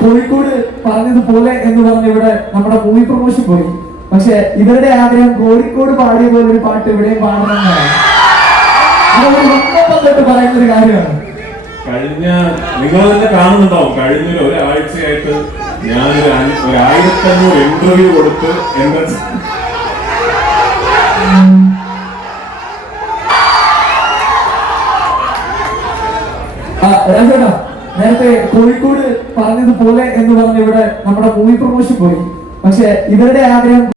കോഴിക്കോട് പറഞ്ഞതുപോലെ എന്ന് പറഞ്ഞ ഇവിടെ നമ്മുടെ മൂവി പ്രൊമോഷൻ പോയി. പക്ഷെ ഇവരുടെ ആഗ്രഹം കോഴിക്കോട് പാടിയ പോലെ ഒരു പാട്ട് ഇവിടെയും പാടണമെന്നാണ്. തൊട്ട് പറയുന്ന ഒരു കാര്യമാണ്. കഴിഞ്ഞ നിങ്ങൾ തന്നെ കാണുന്നുണ്ടാവും. കഴിഞ്ഞ ഒരു ഒരാഴ്ചയായിട്ട് ഞാൻ ഒരു ആയിരത്തഞ്ഞൂറ് ഇന്റർവ്യൂ കൊടുത്ത് എന്റെ രാജേട്ടാ നേരത്തെ കോഴിക്കോട് പറഞ്ഞതുപോലെ എന്ന് പറഞ്ഞ് ഇവിടെ നമ്മുടെ മൂവി പ്രൊമോഷൻ പോയി. പക്ഷെ ഇവരുടെ ആഗ്രഹം